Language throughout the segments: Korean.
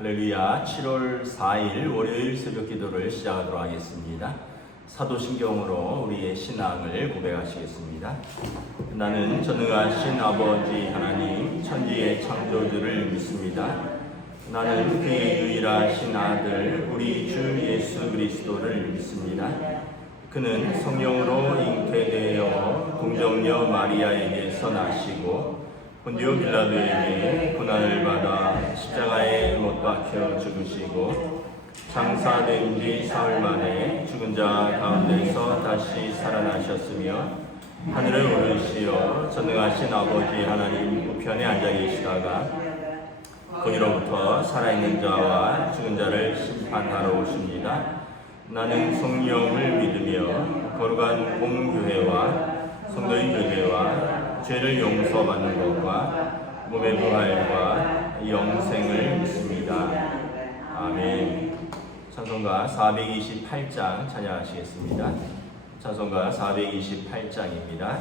할렐루야. 7월 4일 월요일 새벽 기도를 시작하도록 하겠습니다. 사도신경으로 우리의 신앙을 고백하시겠습니다. 나는 전능하신 아버지 하나님 천지의 창조주를 믿습니다. 나는 그의 유일하신 아들 우리 주 예수 그리스도를 믿습니다. 그는 성령으로 잉태되어 동정녀 마리아에게서 나시고 본디오 빌라도에게 고난을 받아 십자가에 못 박혀 죽으시고 장사된 지 사흘 만에 죽은 자 가운데서 다시 살아나셨으며 하늘을 오르시어 전능하신 아버지 하나님 우편에 앉아 계시다가 거기로부터 살아있는 자와 죽은 자를 심판하러 오십니다. 나는 성령을 믿으며 거룩한 공교회와 성도의 교제와 죄를 용서받는 것과 몸의 부활과 영생을 믿습니다. 아멘. 찬송가 428장 찬양하시겠습니다. 찬송가 428장입니다.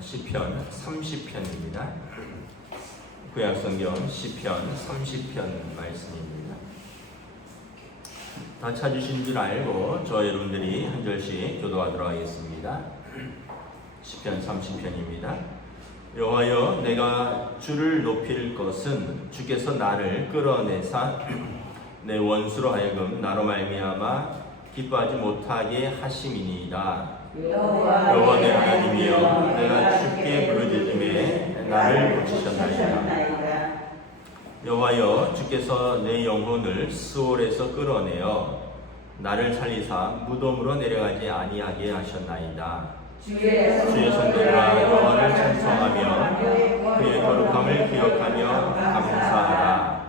시편 30편입니다. 구약성경 시편 30편 말씀입니다. 다 찾으신 줄 알고 저 여러분들이 한 절씩 교도하도록 하겠습니다. 시편 30편입니다. 여호와여, 내가 주를 높일 것은 주께서 나를 끌어내사 내 원수로 하여금 나로 말미암아 기뻐하지 못하게 하심이니이다. 여호와 내 하나님이여, 내가 주께 부르짖음에 나를 고치셨나이다. 여호와여, 주께서 내 영혼을 스올에서 끌어내어 나를 살리사 무덤으로 내려가지 아니하게 하셨나이다. 주의 손들과 여호와를 찬송하며 그의 거룩함을 기억하며 감사하라.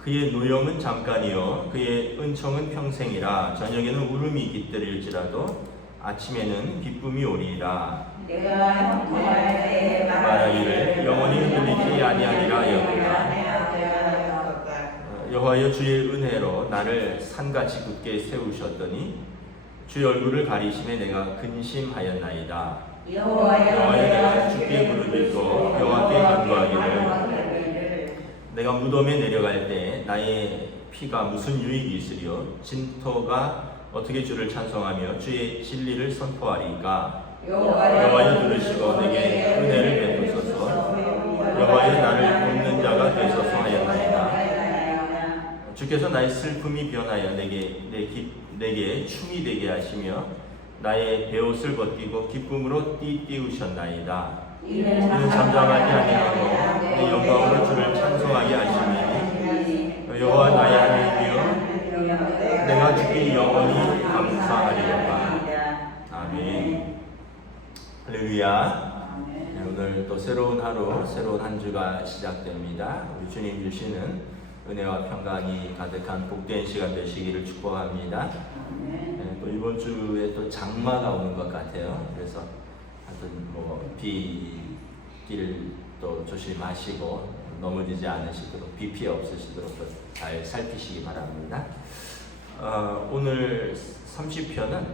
그의 노염은 잠깐이요 그의 은총은 평생이라. 저녁에는 울음이 깃들일지라도 아침에는 기쁨이 오리라. 말하기를 영원히 흔들리지 아니하리라 하였구나. 여호와여, 주의 은혜로 나를 산같이 굳게 세우셨더니 주의 얼굴을 가리심에 내가 근심하였나이다. 여호와여, 내가 주께 부르짖고 여호와께 간구하기를 내가 무덤에 내려갈 때 나의 피가 무슨 유익이 있으리요? 진토가 어떻게 주를 찬송하며 주의 진리를 선포하리까? 여호와여, 들으시고 내게 은혜를 베푸소서. 여호와여, 나를 돕는 자가 되소서 하였나이다. 주께서 나의 슬픔이 변하여 내게 춤이 되게 하시며 나의 베옷을 벗기고 기쁨으로 띠띠우셨나이다. 이는 잠잠하지 아니하고 내 영광으로 주를 찬송하게 하시니 여호와 나의 하나님이여 내가 주께 영원히 감사하리로다. 아멘. 할렐루야. 네, 오늘 또 새로운 하루, 새로운 한 주가 시작됩니다. 우리 주님 주시는 은혜와 평강이 가득한 복된 시간 되시기를 축복합니다. 네, 또 이번 주에 또 장마가 오는 것 같아요. 그래서 하여튼 비길 또 조심하시고 넘어지지 않으시도록 비 피해 없으시도록 잘 살피시기 바랍니다. 오늘 30편은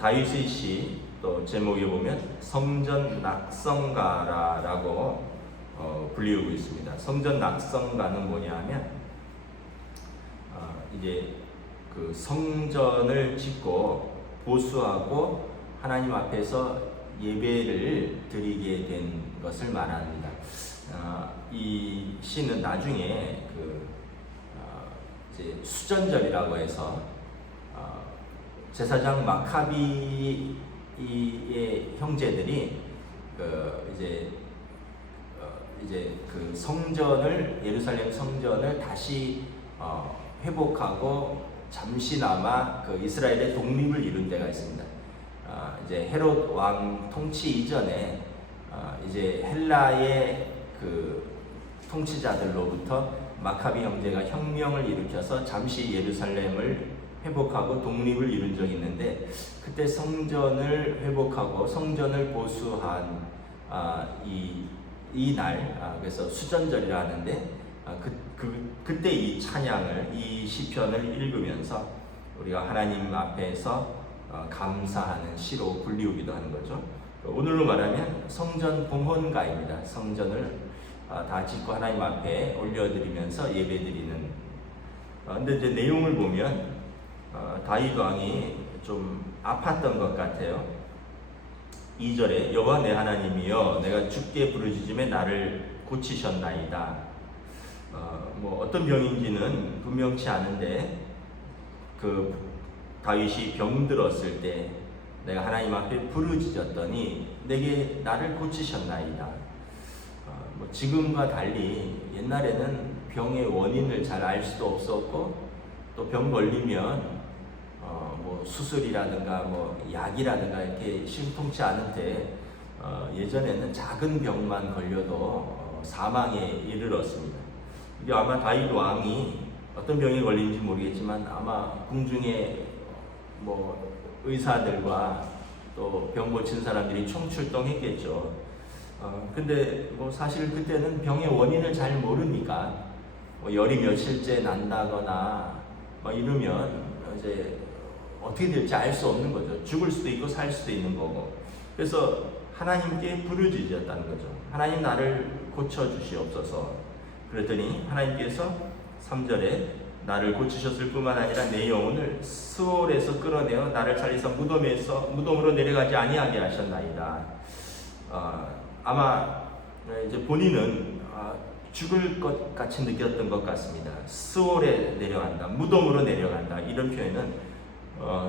다윗의 시, 또 제목에 보면 성전 낙성가라라고 불리우고 있습니다. 성전 낙성가는 뭐냐하면 이제 그 성전을 짓고 보수하고 하나님 앞에서 예배를 드리게 된 것을 말합니다. 이 시는 나중에 이제 수전절이라고 해서 제사장 마카비의 형제들이 이제 그 성전을, 예루살렘 성전을 다시 회복하고 잠시나마 그 이스라엘의 독립을 이룬 데가 있습니다. 이제 헤롯 왕 통치 이전에 이제 헬라의 그 통치자들로부터 마카비 형제가 혁명을 일으켜서 잠시 예루살렘을 회복하고 독립을 이룬 적이 있는데, 그때 성전을 회복하고 성전을 보수한 이 날, 그래서 수전절이라 하는데, 그때 이 찬양을, 이 시편을 읽으면서 우리가 하나님 앞에서 감사하는 시로 불리우기도 하는 거죠. 오늘로 말하면 성전 봉헌가입니다. 성전을 다 짓고 하나님 앞에 올려드리면서 예배드리는. 근데 이제 내용을 보면 다윗 왕이 좀 아팠던 것 같아요. 2절에 여호와 내 하나님이여 내가 주께 부르짖음에 나를 고치셨나이다. 뭐 어떤 병인지는 분명치 않은데, 그 다윗이 병들었을 때 내가 하나님 앞에 부르짖었더니 내게 나를 고치셨나이다. 뭐 지금과 달리 옛날에는 병의 원인을 잘 알 수도 없었고, 또 병 걸리면 뭐 수술이라든가 뭐 약이라든가 이렇게 심통치 않은 때 예전에는 작은 병만 걸려도 사망에 이르렀습니다. 이게 아마 다윗 왕이 어떤 병에 걸린지 모르겠지만 아마 궁중에 뭐 의사들과 또 병 고친 사람들이 총출동했겠죠. 근데 뭐 사실 그때는 병의 원인을 잘 모르니까 뭐 열이 며칠째 난다거나 막 이러면 이제 어떻게 될지 알 수 없는 거죠. 죽을 수도 있고 살 수도 있는 거고. 그래서 하나님께 부르짖었다는 거죠. 하나님 나를 고쳐주시옵소서. 그랬더니 하나님께서 3절에 나를 고치셨을 뿐만 아니라 내 영혼을 스올에서 끌어내어 나를 살리사 무덤으로 내려가지 아니하게 하셨나이다. 아마 이제 본인은 죽을 것 같이 느꼈던 것 같습니다. 스올에 내려간다, 무덤으로 내려간다, 이런 표현은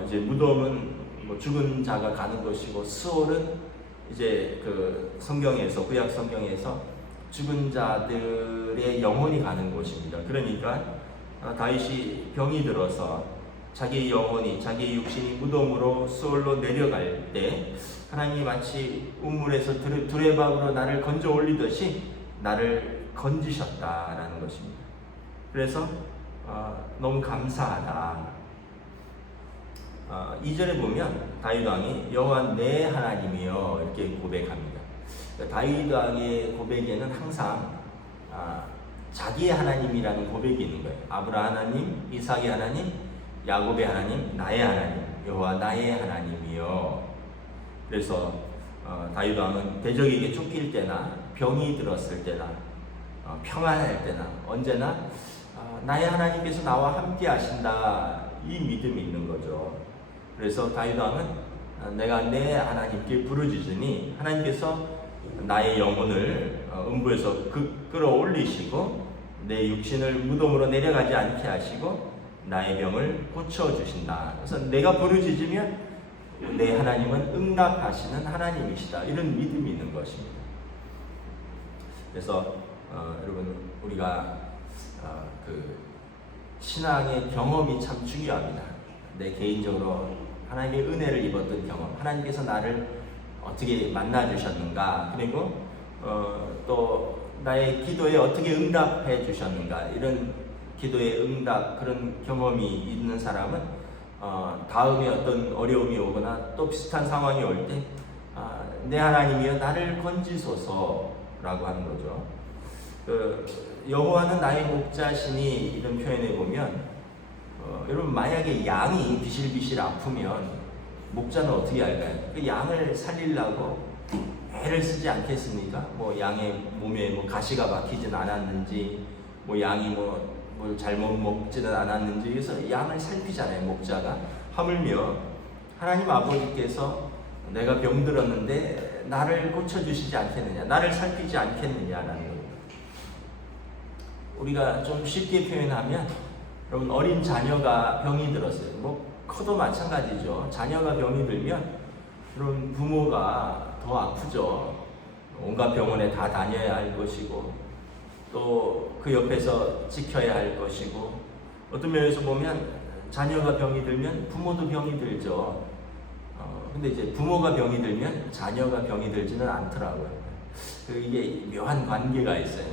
이제 무덤은 뭐 죽은 자가 가는 곳이고, 스올은 이제 그 성경에서 구약 성경에서 죽은 자들의 영혼이 가는 곳입니다. 그러니까 다윗이 병이 들어서 자기 영혼이 자기 육신이 무덤으로 수월로 내려갈 때 하나님이 마치 우물에서 두레박으로 나를 건져 올리듯이 나를 건지셨다라는 것입니다. 그래서 너무 감사하다. 2절에 보면 다윗 왕이 여호와 내 하나님이여 이렇게 고백합니다. 다윗 왕의 고백에는 항상 자기의 하나님이라는 고백이 있는 거예요. 아브라함 하나님, 이삭의 하나님, 야곱의 하나님, 나의 하나님, 여호와 나의 하나님이여. 그래서 다윗 왕은 대적에게 쫓길 때나 병이 들었을 때나 평안할 때나 언제나 나의 하나님께서 나와 함께 하신다, 이 믿음이 있는 거죠. 그래서 다윗 왕은 내가 내 하나님께 부르짖으니 하나님께서 나의 영혼을 음부에서 끌어올리시고 내 육신을 무덤으로 내려가지 않게 하시고 나의 병을 고쳐주신다. 그래서 내가 부르짖으면 내 하나님은 응답하시는 하나님이시다, 이런 믿음이 있는 것입니다. 그래서 여러분, 우리가 그 신앙의 경험이 참 중요합니다. 내 개인적으로 하나님의 은혜를 입었던 경험, 하나님께서 나를 어떻게 만나주셨는가, 그리고 또 나의 기도에 어떻게 응답해 주셨는가, 이런 기도의 응답, 그런 경험이 있는 사람은 다음에 어떤 어려움이 오거나 또 비슷한 상황이 올 때 내 하나님이여 나를 건지소서라고 하는 거죠. 여호와는 나의 목자시니, 이런 표현에 보면 여러분, 만약에 양이 비실비실 아프면 목자는 어떻게 할까요? 그 양을 살리려고 애를 쓰지 않겠습니까? 뭐 양의 몸에 뭐 가시가 박히진 않았는지, 뭐 양이 뭘 잘못 먹지는 않았는지, 그래서 양을 살피잖아요, 목자가. 하물며 하나님 아버지께서 내가 병들었는데 나를 고쳐주시지 않겠느냐, 나를 살피지 않겠느냐라는 거예요. 우리가 좀 쉽게 표현하면, 여러분, 어린 자녀가 병이 들었어요. 뭐 커도 마찬가지죠. 자녀가 병이 들면 여러분, 부모가 더 아프죠. 온갖 병원에 다 다녀야 할 것이고 또 그 옆에서 지켜야 할 것이고, 어떤 면에서 보면 자녀가 병이 들면 부모도 병이 들죠. 근데 이제 부모가 병이 들면 자녀가 병이 들지는 않더라고요. 이게 묘한 관계가 있어요.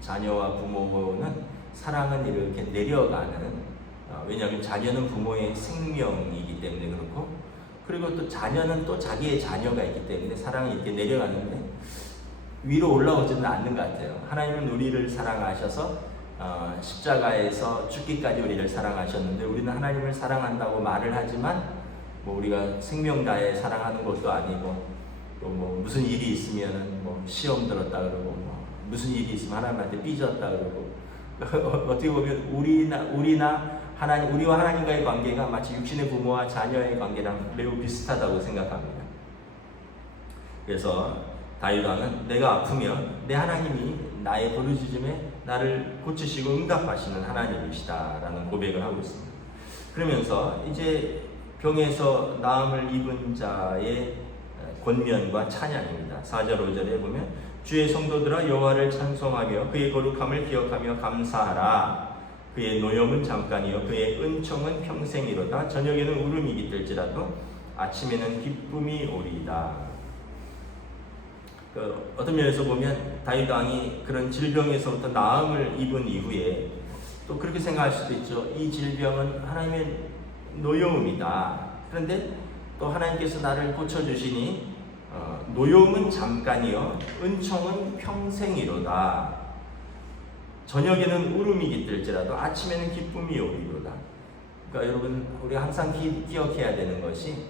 자녀와 부모는 사랑은 이렇게 내려가는, 왜냐하면 자녀는 부모의 생명이기 때문에 그렇고, 그리고 또 자녀는 또 자기의 자녀가 있기 때문에 사랑이 이렇게 내려가는데 위로 올라오지는 않는 것 같아요. 하나님은 우리를 사랑하셔서 십자가에서 죽기까지 우리를 사랑하셨는데, 우리는 하나님을 사랑한다고 말을 하지만 뭐 우리가 생명 다해 사랑하는 것도 아니고, 또 뭐 무슨 일이 있으면은 뭐 시험 들었다 그러고, 뭐 무슨 일이 있으면 하나님한테 삐졌다 그러고, 어떻게 보면 우리와 하나님과의 관계가 마치 육신의 부모와 자녀의 관계랑 매우 비슷하다고 생각합니다. 그래서 다윗 왕은 내가 아프면 내 하나님이 나의 부르짖음에 나를 고치시고 응답하시는 하나님이시다라는 고백을 하고 있습니다. 그러면서 이제 병에서 나음을 입은 자의 권면과 찬양입니다. 4절 5절에 보면 주의 성도들아 여호와를 찬송하며 그의 거룩함을 기억하며 감사하라. 그의 노염은 잠깐이요 그의 은총은 평생이로다. 저녁에는 울음이 깃들지라도 아침에는 기쁨이 오리이다. 어떤 면에서 보면 다윗 왕이 그런 질병에서부터 나음을 입은 이후에 또 그렇게 생각할 수도 있죠. 이 질병은 하나님의 노여움이다. 그런데 또 하나님께서 나를 고쳐주시니 노여움은 잠깐이요 은총은 평생이로다. 저녁에는 울음이 깃들지라도 아침에는 기쁨이 오리로다. 그러니까 여러분, 우리가 항상 기억해야 되는 것이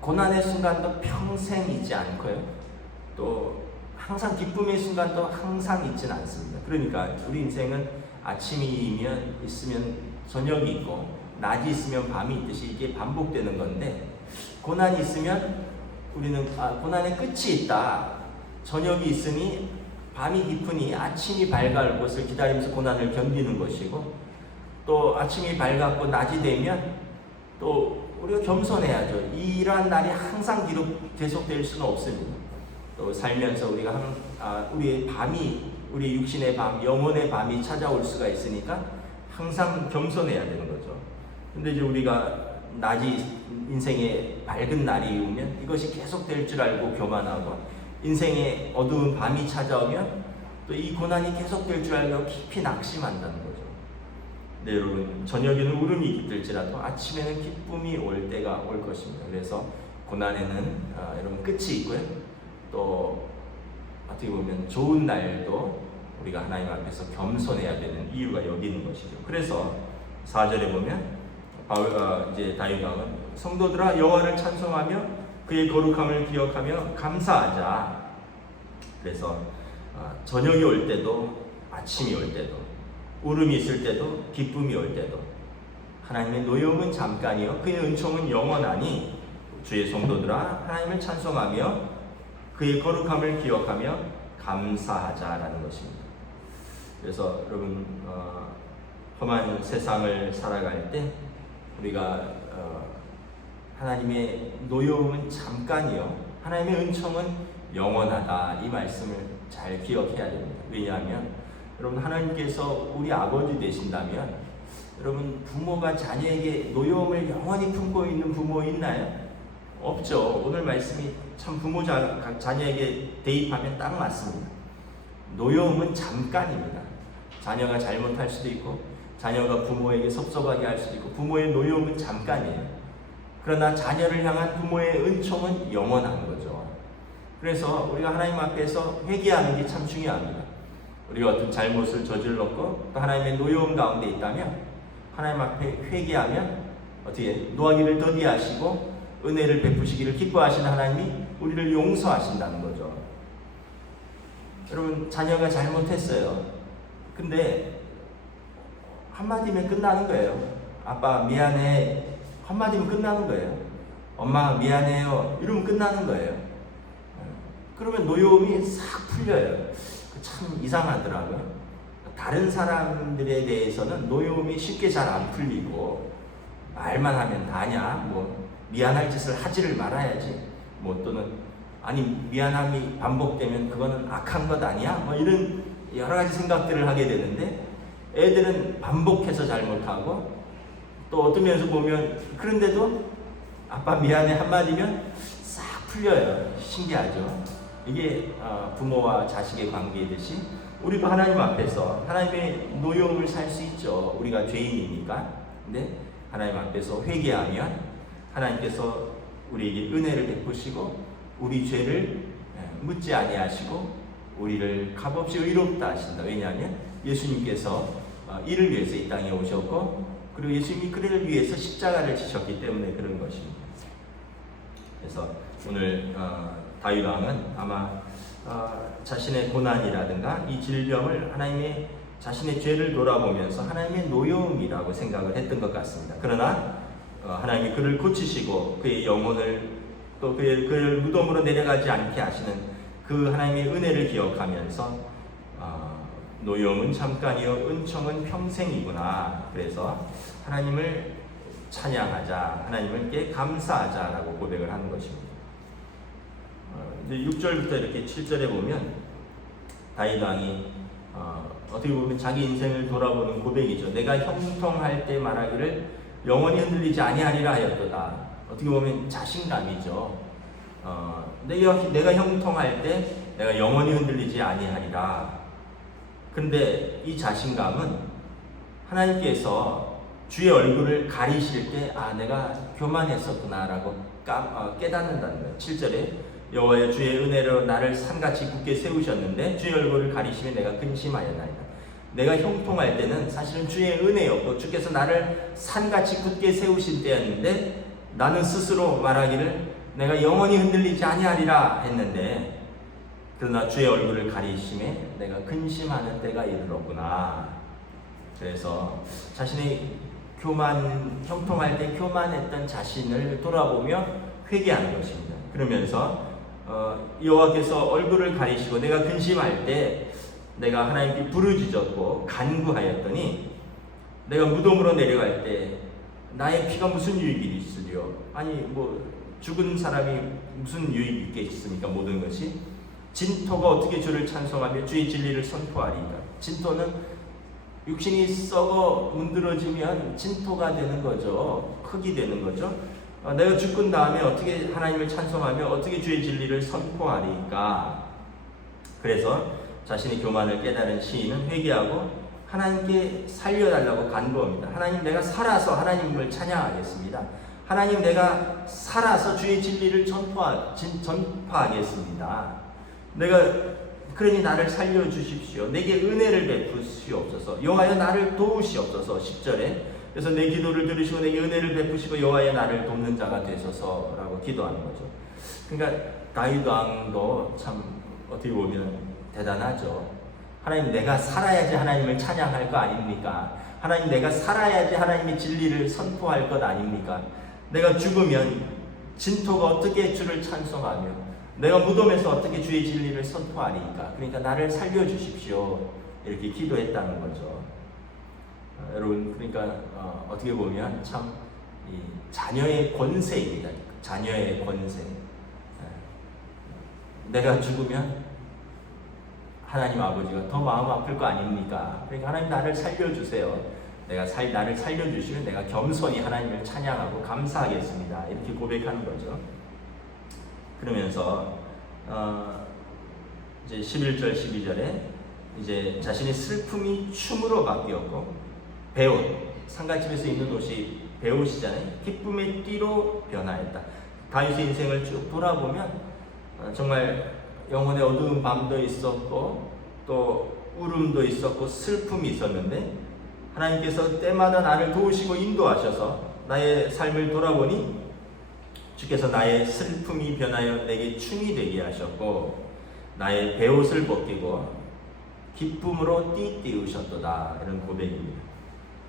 고난의 순간도 평생 있지 않고요, 또 항상 기쁨의 순간도 항상 있지는 않습니다. 그러니까 우리 인생은 아침이 있으면 저녁이 있고 낮이 있으면 밤이 있듯이 이게 반복되는 건데, 고난이 있으면 우리는 고난의 끝이 있다. 저녁이 있으니 밤이 깊으니 아침이 밝아올 것을 기다리면서 고난을 견디는 것이고, 또 아침이 밝았고 낮이 되면 또 우리가 겸손해야죠. 이러한 날이 항상 계속될 수는 없습니다. 또 살면서 우리가 우리의 밤이, 우리 육신의 밤, 영혼의 밤이 찾아올 수가 있으니까 항상 겸손해야 되는 거죠. 근데 이제 우리가 낮이, 인생의 밝은 날이 오면 이것이 계속될 줄 알고 교만하고, 인생의 어두운 밤이 찾아오면 또 이 고난이 계속될 줄 알고 깊이 낙심한다는 거죠. 네, 여러분, 저녁에는 울음이 깃들지라도 아침에는 기쁨이 올 때가 올 것입니다. 그래서 고난에는 여러분 끝이 있고요. 또 어떻게 보면 좋은 날도 우리가 하나님 앞에서 겸손해야 되는 이유가 여기 있는 것이죠. 그래서 4절에 보면 이제 다윗 왕은 성도들아 여호와를 찬송하며 그의 거룩함을 기억하며 감사하자. 그래서 저녁이 올 때도 아침이 올 때도 울음이 있을 때도 기쁨이 올 때도 하나님의 노여움은 잠깐이요 그의 은총은 영원하니 주의 성도들아 하나님을 찬송하며 그의 거룩함을 기억하며 감사하자라는 것입니다. 그래서 여러분 험한 세상을 살아갈 때 우리가 하나님의 노여움은 잠깐이요 하나님의 은총은 영원하다, 이 말씀을 잘 기억해야 됩니다. 왜냐하면 여러분, 하나님께서 우리 아버지 되신다면 여러분, 부모가 자녀에게 노여움을 영원히 품고 있는 부모 있나요? 없죠. 오늘 말씀이 참 자녀에게 대입하면 딱 맞습니다. 노여움은 잠깐입니다. 자녀가 잘못할 수도 있고 자녀가 부모에게 섭섭하게 할 수도 있고 부모의 노여움은 잠깐이에요. 그러나 자녀를 향한 부모의 은총은 영원한 거죠. 그래서 우리가 하나님 앞에서 회개하는 게 참 중요합니다. 우리가 어떤 잘못을 저질렀고 또 하나님의 노여움 가운데 있다면 하나님 앞에 회개하면 어떻게 노하기를 더디하시고 은혜를 베푸시기를 기뻐하시는 하나님이 우리를 용서하신다는 거죠. 여러분, 자녀가 잘못했어요. 근데 한마디면 끝나는 거예요. 아빠 미안해, 한마디면 끝나는 거예요. 엄마 미안해요, 이러면 끝나는 거예요. 그러면 노여움이 싹 풀려요. 참 이상하더라고요. 다른 사람들에 대해서는 노여움이 쉽게 잘 안 풀리고 말만 하면 다냐, 뭐 미안할 짓을 하지를 말아야지, 뭐 또는 아니 미안함이 반복되면 그거는 악한 것 아니야, 뭐 이런 여러 가지 생각들을 하게 되는데 애들은 반복해서 잘못하고 또 어떤 면에서 보면 그런데도 아빠 미안해 한마디면 싹 풀려요. 신기하죠. 이게 부모와 자식의 관계이듯이 우리도 하나님 앞에서 하나님의 노여움을 살 수 있죠. 우리가 죄인이니까. 근데 하나님 앞에서 회개하면 하나님께서 우리에게 은혜를 베푸시고 우리 죄를 묻지 아니하시고 우리를 값없이 의롭다 하신다. 왜냐하면 예수님께서 이를 위해서 이 땅에 오셨고 그리고 예수님이 그를 위해서 십자가를 지셨기 때문에 그런 것입니다. 그래서 오늘 다윗 왕은 아마 자신의 고난이라든가 이 질병을 하나님의 자신의 죄를 돌아보면서 하나님의 노여움이라고 생각을 했던 것 같습니다. 그러나 하나님이 그를 고치시고 그의 영혼을 또 그를 무덤으로 내려가지 않게 하시는 그 하나님의 은혜를 기억하면서 노여움은 잠깐이요 은총은 평생이구나. 그래서 하나님을 찬양하자, 하나님께 감사하자라고 고백을 하는 것입니다. 이제 6절부터 이렇게 7절에 보면 다윗 왕이 어떻게 보면 자기 인생을 돌아보는 고백이죠. 내가 형통할 때 말하기를 영원히 흔들리지 아니하리라 하였도다. 어떻게 보면 자신감이죠. 내가 형통할 때 내가 영원히 흔들리지 아니하리라. 근데 이 자신감은 하나님께서 주의 얼굴을 가리실 때 내가 교만했었구나라고 깨닫는다는 거예요. 7절에 여호와여 주의 은혜로 나를 산같이 굳게 세우셨는데 주의 얼굴을 가리시면 내가 근심하였나이다. 내가 형통할 때는 사실은 주의 은혜였고 주께서 나를 산같이 굳게 세우신 때였는데 나는 스스로 말하기를 내가 영원히 흔들리지 아니하리라 했는데 그러나 주의 얼굴을 가리심에 내가 근심하는 때가 이르렀구나. 그래서 자신의 형통할 때 교만했던 자신을 돌아보며 회개하는 것입니다. 그러면서 여호와께서 얼굴을 가리시고 내가 근심할 때 내가 하나님께 부르짖었고 간구하였더니 내가 무덤으로 내려갈 때 나의 피가 무슨 유익이 있으리요? 아니 죽은 사람이 무슨 유익이 있겠습니까? 모든 것이 진토가 어떻게 주를 찬송하며 주의 진리를 선포하리이까. 진토는 육신이 썩어 문드러지면 진토가 되는 거죠. 흙이 되는 거죠. 내가 죽은 다음에 어떻게 하나님을 찬송하며 어떻게 주의 진리를 선포하리이까. 그래서 자신의 교만을 깨달은 시인은 회개하고 하나님께 살려달라고 간구합니다. 하나님, 내가 살아서 하나님을 찬양하겠습니다. 하나님, 내가 살아서 주의 진리를 전파하겠습니다. 그러니 나를 살려주십시오. 내게 은혜를 베푸시옵소서. 여호와여 나를 도우시옵소서. 10절에 그래서 내 기도를 들으시고 내게 은혜를 베푸시고 여호와여 나를 돕는 자가 되소서라고 기도하는 거죠. 그러니까 다윗 왕도 참 어떻게 보면 대단하죠. 하나님, 내가 살아야지 하나님을 찬양할 거 아닙니까? 하나님, 내가 살아야지 하나님의 진리를 선포할 것 아닙니까? 내가 죽으면 진토가 어떻게 주를 찬송하며 내가 무덤에서 어떻게 주의 진리를 선포하리까? 그러니까 나를 살려주십시오. 이렇게 기도했다는 거죠. 여러분, 그러니까 어떻게 보면 참 자녀의 권세입니다. 자녀의 권세. 내가 죽으면 하나님 아버지가 더 마음 아플 거 아닙니까? 그러니까 하나님, 나를 살려주세요. 나를 살려주시면 내가 겸손히 하나님을 찬양하고 감사하겠습니다. 이렇게 고백하는 거죠. 그러면서 이제 11절 12절에 이제 자신의 슬픔이 춤으로 바뀌었고 배옷, 상가집에서 입는 옷이 배옷이잖아요. 기쁨의 띠로 변화했다. 다윗의 인생을 쭉 돌아보면 정말 영혼의 어두운 밤도 있었고 또 울음도 있었고 슬픔이 있었는데 하나님께서 때마다 나를 도우시고 인도하셔서 나의 삶을 돌아보니 주께서 나의 슬픔이 변하여 내게 춤이 되게 하셨고 나의 베옷을 벗기고 기쁨으로 띠띠우셨도다. 이런 고백입니다.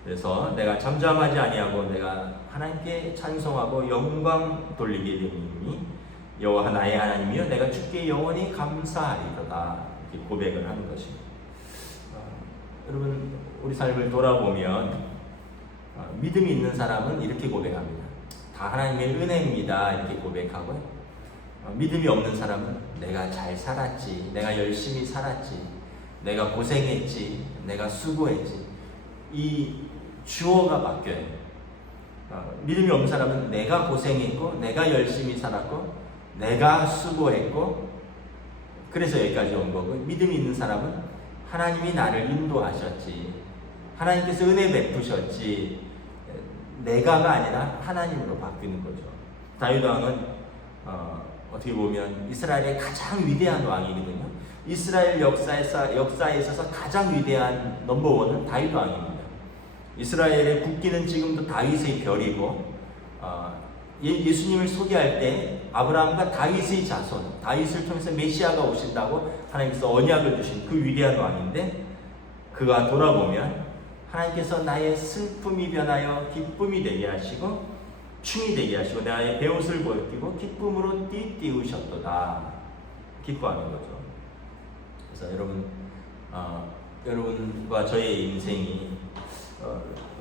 그래서 내가 잠잠하지 아니하고 내가 하나님께 찬송하고 영광 돌리게 되니 여호와 나의 하나님이여 내가 주께 영원히 감사하리로다. 이렇게 고백을 하는 것입니다. 여러분, 우리 삶을 돌아보면 믿음이 있는 사람은 이렇게 고백합니다. 다 하나님의 은혜입니다. 이렇게 고백하고요. 믿음이 없는 사람은 내가 잘 살았지, 내가 열심히 살았지, 내가 고생했지, 내가 수고했지. 이 주어가 바뀌어요. 믿음이 없는 사람은 내가 고생했고, 내가 열심히 살았고, 내가 수고했고, 그래서 여기까지 온 거고, 믿음이 있는 사람은 하나님이 나를 인도하셨지, 하나님께서 은혜 베푸셨지, 내가가 아니라 하나님으로 바뀌는 거죠. 다윗 왕은 어떻게 보면 이스라엘의 가장 위대한 왕이거든요. 이스라엘 역사에 있어서 가장 위대한 넘버원은 다윗 왕입니다. 이스라엘의 국기는 지금도 다윗의 별이고 예수님을 소개할 때 아브라함과 다윗의 자손, 다윗을 통해서 메시아가 오신다고 하나님께서 언약을 주신 그 위대한 왕인데, 그가 돌아보면 하나님께서 나의 슬픔이 변하여 기쁨이 되게 하시고 춤이 되게 하시고 나의 베옷을 벗기고 기쁨으로 띠띠우셨도다. 기뻐하는 거죠. 그래서 여러분과 저의 인생이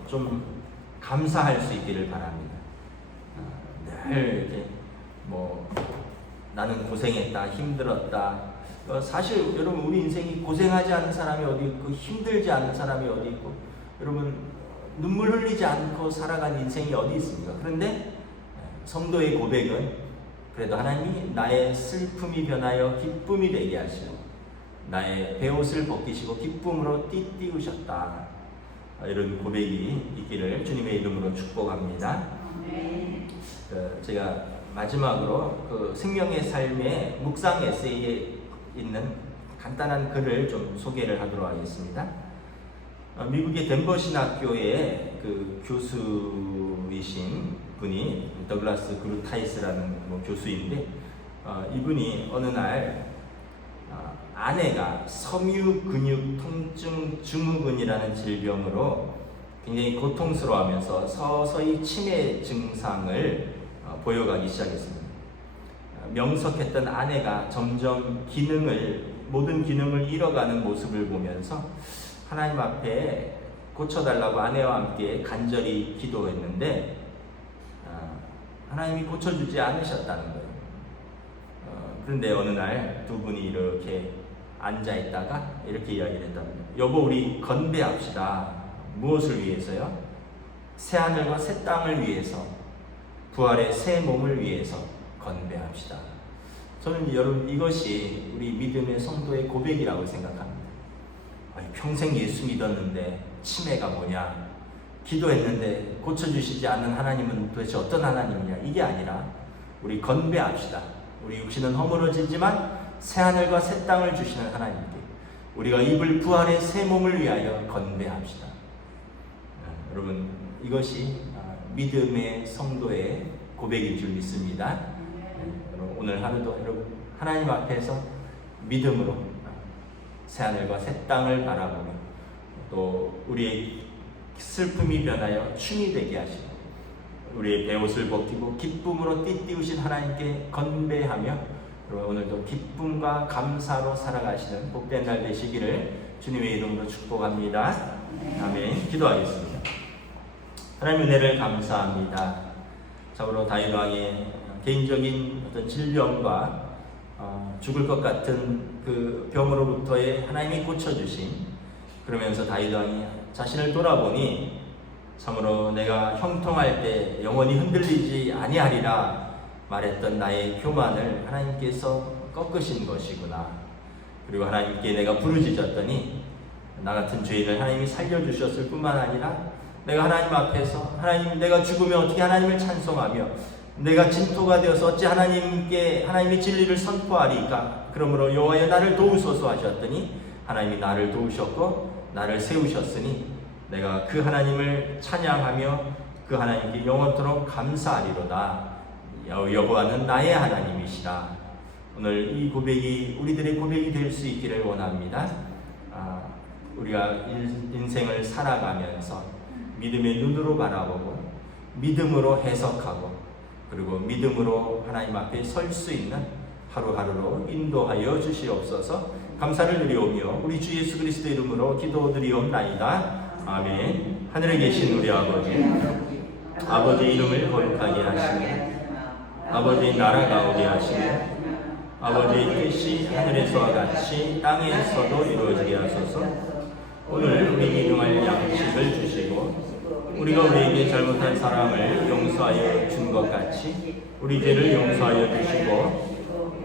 좀 감사할 수 있기를 바랍니다. 늘 이렇게 나는 고생했다, 힘들었다. 사실 여러분, 우리 인생이 고생하지 않은 사람이 어디 있고 힘들지 않은 사람이 어디 있고, 여러분 눈물 흘리지 않고 살아간 인생이 어디 있습니까? 그런데 성도의 고백은 그래도 하나님이 나의 슬픔이 변하여 기쁨이 되게 하시고 나의 베옷을 벗기시고 기쁨으로 띠띠우셨다. 이런 고백이 있기를 주님의 이름으로 축복합니다. 제가 마지막으로 그 생명의 삶의 묵상 에세이에 있는 간단한 글을 좀 소개를 하도록 하겠습니다. 미국의 덴버 신학교의 그 교수이신 분이 더글라스 그루타이스라는 교수인데, 이분이 어느 날 아내가 섬유 근육 통증 증후군이라는 질병으로 굉장히 고통스러워하면서 서서히 치매 증상을 보여가기 시작했습니다. 명석했던 아내가 점점 모든 기능을 잃어가는 모습을 보면서 하나님 앞에 고쳐달라고 아내와 함께 간절히 기도했는데 하나님이 고쳐주지 않으셨다는 거예요. 그런데 어느 날 두 분이 이렇게 앉아있다가 이렇게 이야기를 했답니다. 여보, 우리 건배합시다. 무엇을 위해서요? 새 하늘과 새 땅을 위해서, 부활의 새 몸을 위해서 건배합시다. 저는 여러분, 이것이 우리 믿음의 성도의 고백이라고 생각합니다. 평생 예수 믿었는데 치매가 뭐냐, 기도했는데 고쳐주시지 않는 하나님은 도대체 어떤 하나님이냐, 이게 아니라 우리 건배합시다. 우리 육신은 허물어지지만 새 하늘과 새 땅을 주시는 하나님께 우리가 입을 부활의 새 몸을 위하여 건배합시다. 여러분, 이것이 믿음의 성도의 고백인 줄 믿습니다. 오늘 하루도 여러분 하나님 앞에서 믿음으로 새 하늘과 새 땅을 바라보며 또 우리의 슬픔이 변하여 춤이 되게 하시고 우리의 베옷을 벗기고 기쁨으로 띠띠우신 하나님께 건배하며 오늘도 기쁨과 감사로 살아가시는 복된 날 되시기를 주님의 이름으로 축복합니다. 아멘. 기도하겠습니다. 하나님 은혜를 감사합니다. 참으로 다윗 왕의 개인적인 어떤 질병과 죽을 것 같은 그 병으로부터의 하나님이 고쳐주신, 그러면서 다윗 왕이 자신을 돌아보니 참으로 내가 형통할 때 영원히 흔들리지 아니하리라 말했던 나의 교만을 하나님께서 꺾으신 것이구나. 그리고 하나님께 내가 부르짖었더니 나 같은 죄인을 하나님이 살려주셨을 뿐만 아니라 내가 하나님 앞에서 하나님, 내가 죽으면 어떻게 하나님을 찬송하며 내가 진토가 되어서 어찌 하나님께 하나님의 진리를 선포하리까. 그러므로 여호와여 나를 도우소서 하셨더니 하나님이 나를 도우셨고 나를 세우셨으니 내가 그 하나님을 찬양하며 그 하나님께 영원토록 감사하리로다. 여호와는 나의 하나님이시라. 오늘 이 고백이 우리들의 고백이 될 수 있기를 원합니다. 우리가 인생을 살아가면서 믿음의 눈으로 바라보고 믿음으로 해석하고 그리고 믿음으로 하나님 앞에 설 수 있는 하루하루로 인도하여 주시옵소서. 감사를 드리오며 우리 주 예수 그리스도 이름으로 기도드리옵나이다. 아멘. 하늘에 계신 우리 아버지 이름을 거룩하게 하시며 아버지 나라가 오게 하시며 아버지의 뜻이 하늘에서와 같이 땅에서도 이루어지게 하소서. 오늘 우리 일용할 양식을 주시고 우리가 우리에게 잘못한 사람을 용서하여 준 것 같이 우리 죄를 용서하여 주시고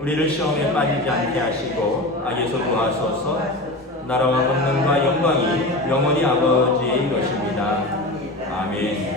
우리를 시험에 빠지지 않게 하시고 악에서 구하소서. 나라와 권능과 영광이 영원히 아버지의 것입니다. 아멘.